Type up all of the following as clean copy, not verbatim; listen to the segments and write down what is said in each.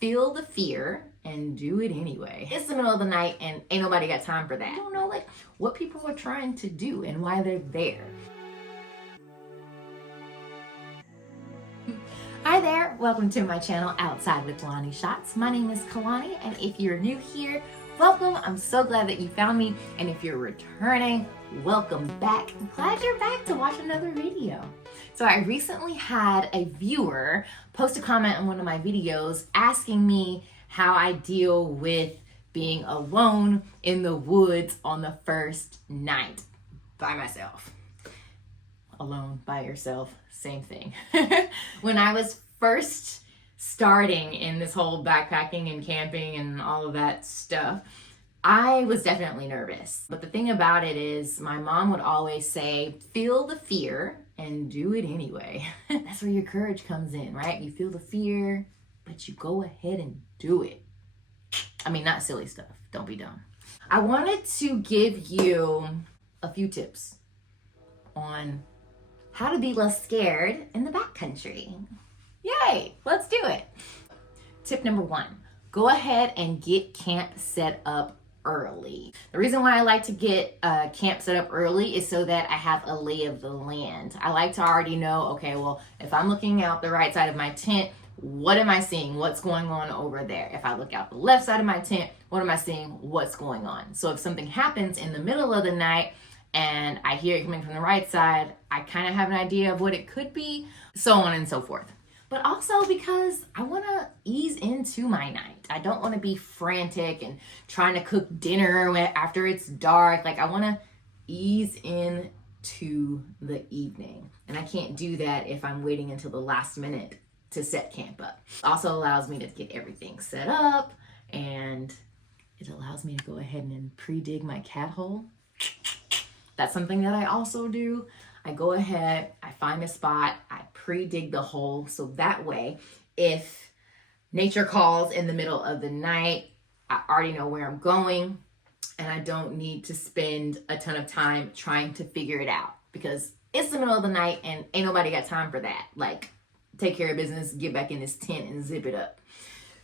feel the fear and do it anyway. It's the middle of the night and ain't nobody got time for that. You don't know like what people are trying to do and why they're there. Hi there, welcome to my channel Outside with Kalani Shots. My name is Kalani, and if you're new here, welcome. I'm so glad that you found me, and if you're returning, welcome back. I'm glad you're back to watch another video. So I recently had a viewer post a comment on one of my videos asking me how I deal with being alone in the woods on the first night by myself. Alone by yourself, same thing. When I was first starting in this whole backpacking and camping and all of that stuff, I was definitely nervous. But the thing about it is my mom would always say, feel the fear and do it anyway. That's where your courage comes in, right? You feel the fear, but you go ahead and do it. I mean, not silly stuff. Don't be dumb. I wanted to give you a few tips on how to be less scared in the backcountry. Yay, let's do it. Tip number 1, go ahead and get camp set up early. The reason why I like to get camp set up early is so that I have a lay of the land. I like to already know, okay, well, if I'm looking out the right side of my tent, what am I seeing? What's going on over there? If I look out the left side of my tent, what am I seeing? What's going on? So if something happens in the middle of the night and I hear it coming from the right side, I kind of have an idea of what it could be, so on and so forth. But also because I want to ease into my night. I don't want to be frantic and trying to cook dinner after it's dark. Like, I want to ease into the evening. And I can't do that if I'm waiting until the last minute to set camp up. It also allows me to get everything set up, and it allows me to go ahead and pre-dig my cat hole. That's something that I also do. I go ahead, I find a spot, I pre-dig the hole, so that way, if nature calls in the middle of the night, I already know where I'm going, and I don't need to spend a ton of time trying to figure it out, because it's the middle of the night and ain't nobody got time for that. Like, take care of business, get back in this tent and zip it up.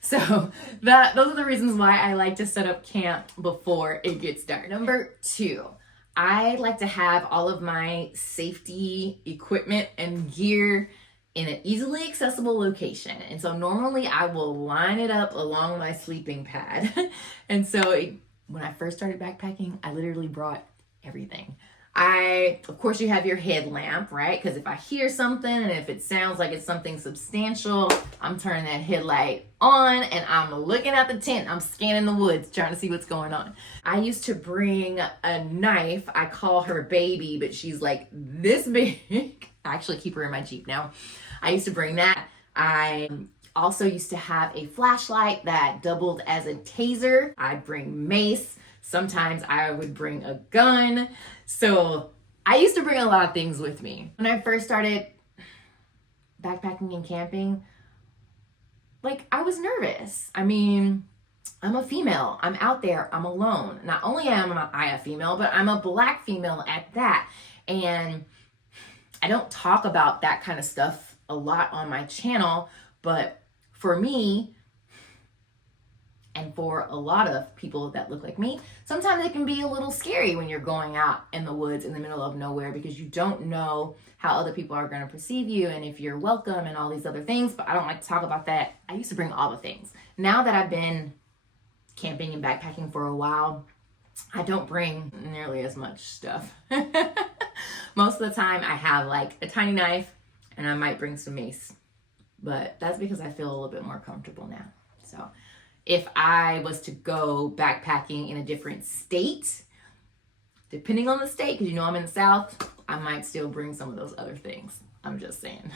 So those are the reasons why I like to set up camp before it gets dark. Number 2, I like to have all of my safety equipment and gear in an easily accessible location. And so normally I will line it up along my sleeping pad. And so when I first started backpacking, I literally brought everything. Of course, you have your headlamp, right? Because if I hear something and if it sounds like it's something substantial, I'm turning that headlight on and I'm looking at the tent. I'm scanning the woods, trying to see what's going on. I used to bring a knife. I call her baby, but she's like this big. I actually keep her in my Jeep now. I used to bring that. I also used to have a flashlight that doubled as a taser. I'd bring mace. Sometimes I would bring a gun. So I used to bring a lot of things with me. When I first started backpacking and camping, like, I was nervous. I mean, I'm a female. I'm out there. I'm alone. Not only am I a female, but I'm a Black female at that. And I don't talk about that kind of stuff a lot on my channel, but for me, and for a lot of people that look like me, sometimes it can be a little scary when you're going out in the woods in the middle of nowhere, because you don't know how other people are going to perceive you and if you're welcome and all these other things. But I don't like to talk about that. I used to bring all the things. Now that I've been camping and backpacking for a while, I don't bring nearly as much stuff. Most of the time I have like a tiny knife and I might bring some mace, but that's because I feel a little bit more comfortable now. So if I was to go backpacking in a different state, depending on the state, because you know I'm in the South, I might still bring some of those other things. I'm just saying.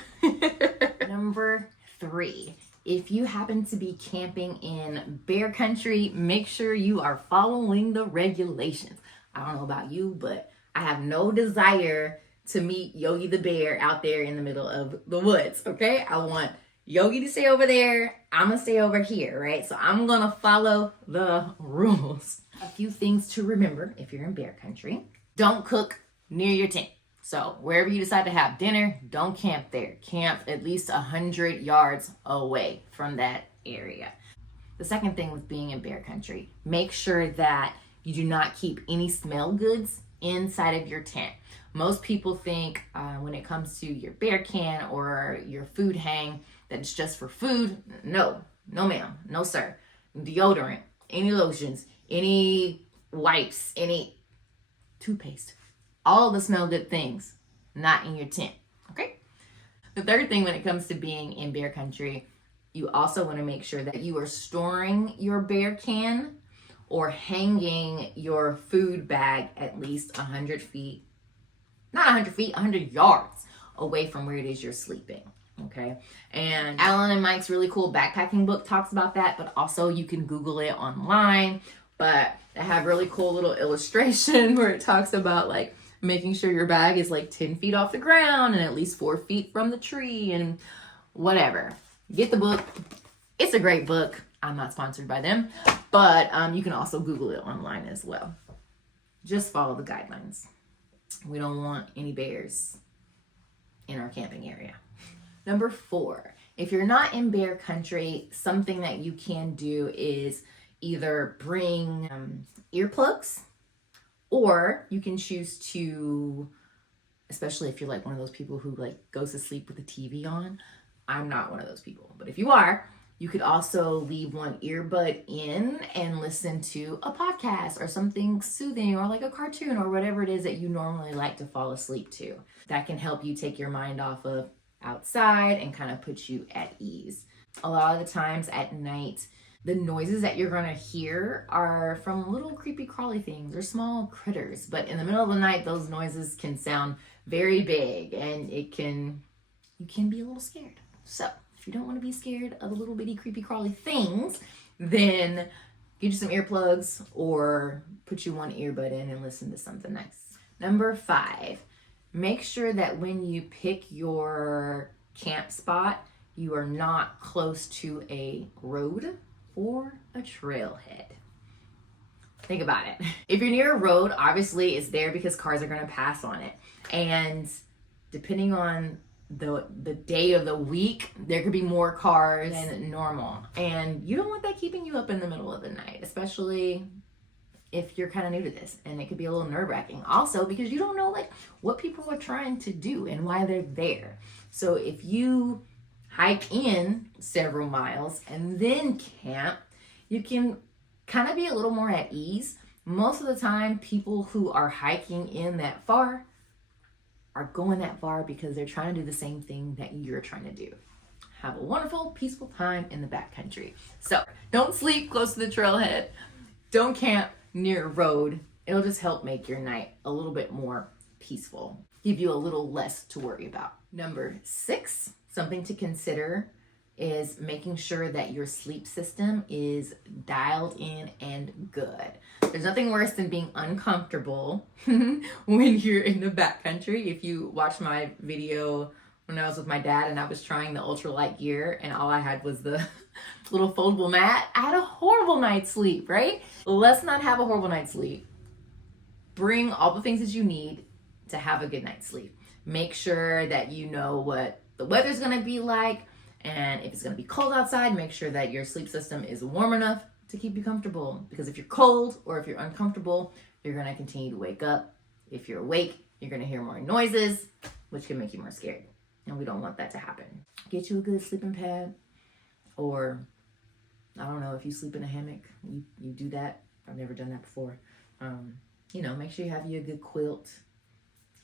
Number 3, if you happen to be camping in bear country, make sure you are following the regulations. I don't know about you, but I have no desire to meet Yogi the bear out there in the middle of the woods, okay? I want Yogi to stay over there, I'm gonna stay over here, right? So I'm gonna follow the rules. A few things to remember if you're in bear country. Don't cook near your tent. So wherever you decide to have dinner, don't camp there. Camp at least 100 yards away from that area. The second thing with being in bear country, make sure that you do not keep any smell goods inside of your tent. Most people think when it comes to your bear can or your food hang that it's just for food. No, no ma'am, no sir. Deodorant, any lotions, any wipes, any toothpaste, all the smell good things, not in your tent, okay? The third thing when it comes to being in bear country, you also want to make sure that you are storing your bear can or hanging your food bag at least 100 feet, not 100 feet, 100 yards away from where it is you're sleeping, okay? And Alan and Mike's really cool backpacking book talks about that, but also you can Google it online. But they have really cool little illustration where it talks about like making sure your bag is like 10 feet off the ground and at least 4 feet from the tree and whatever. Get the book. It's a great book. I'm not sponsored by them, but you can also Google it online as well. Just follow the guidelines. We don't want any bears in our camping area. Number 4, if you're not in bear country, something that you can do is either bring earplugs, or you can choose to, especially if you're like one of those people who like goes to sleep with the TV on. I'm not one of those people, but if you are, you could also leave one earbud in and listen to a podcast or something soothing or like a cartoon or whatever it is that you normally like to fall asleep to. That can help you take your mind off of outside and kind of put you at ease. A lot of the times at night, the noises that you're going to hear are from little creepy crawly things or small critters, but in the middle of the night, those noises can sound very big and you can be a little scared. So if you don't want to be scared of the little bitty creepy crawly things, then get you some earplugs or put you one earbud in and listen to something nice. Number 5, make sure that when you pick your camp spot, you are not close to a road or a trailhead. Think about it. If you're near a road, obviously it's there because cars are going to pass on it. And depending on the day of the week, there could be more cars than normal. And you don't want that keeping you up in the middle of the night, especially if you're kind of new to this. And it could be a little nerve-wracking also because you don't know like what people are trying to do and why they're there. So if you hike in several miles and then camp, you can kind of be a little more at ease. Most of the time, people who are hiking in that far are going that far because they're trying to do the same thing that you're trying to do. Have a wonderful, peaceful time in the backcountry. So don't sleep close to the trailhead. Don't camp near a road. It'll just help make your night a little bit more peaceful. Give you a little less to worry about. Number 6, something to consider is making sure that your sleep system is dialed in and good. There's nothing worse than being uncomfortable when you're in the backcountry. If you watch my video when I was with my dad and I was trying the ultralight gear and all I had was the little foldable mat, I had a horrible night's sleep, right? Let's not have a horrible night's sleep. Bring all the things that you need to have a good night's sleep. Make sure that you know what the weather's gonna be like, and if it's gonna be cold outside, make sure that your sleep system is warm enough to keep you comfortable. Because if you're cold or if you're uncomfortable, you're gonna continue to wake up. If you're awake, you're gonna hear more noises, which can make you more scared. And we don't want that to happen. Get you a good sleeping pad, or I don't know, if you sleep in a hammock, you do that. I've never done that before. Make sure you have you a good quilt.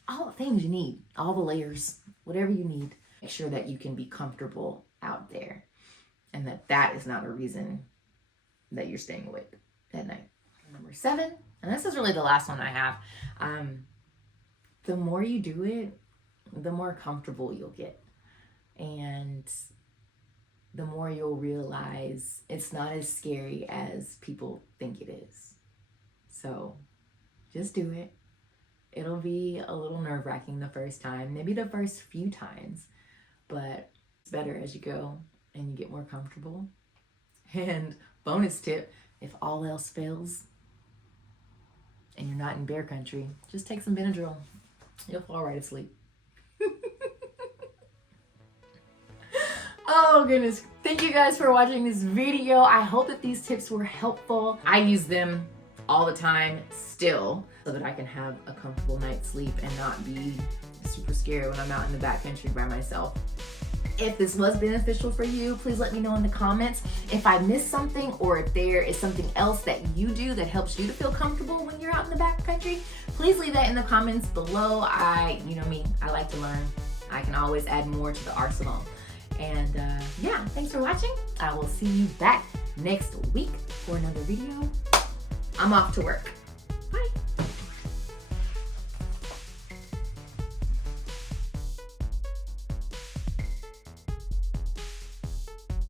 All the things you need, all the layers, whatever you need. Make sure that you can be comfortable out there and that is not a reason that you're staying awake at night. Number 7, and this is really the last one I have. The more you do it, the more comfortable you'll get. And the more you'll realize it's not as scary as people think it is. So just do it. It'll be a little nerve-wracking the first time, maybe the first few times, but it's better as you go and you get more comfortable. And bonus tip, if all else fails and you're not in bear country, just take some Benadryl. You'll fall right asleep. Oh goodness. Thank you guys for watching this video. I hope that these tips were helpful. I use them all the time still so that I can have a comfortable night's sleep and not be super scared when I'm out in the backcountry by myself. If this was beneficial for you, please let me know in the comments. If I missed something or if there is something else that you do that helps you to feel comfortable when you're out in the backcountry, please leave that in the comments below. You know me, I like to learn. I can always add more to the arsenal. And yeah, thanks for watching. I will see you back next week for another video. I'm off to work.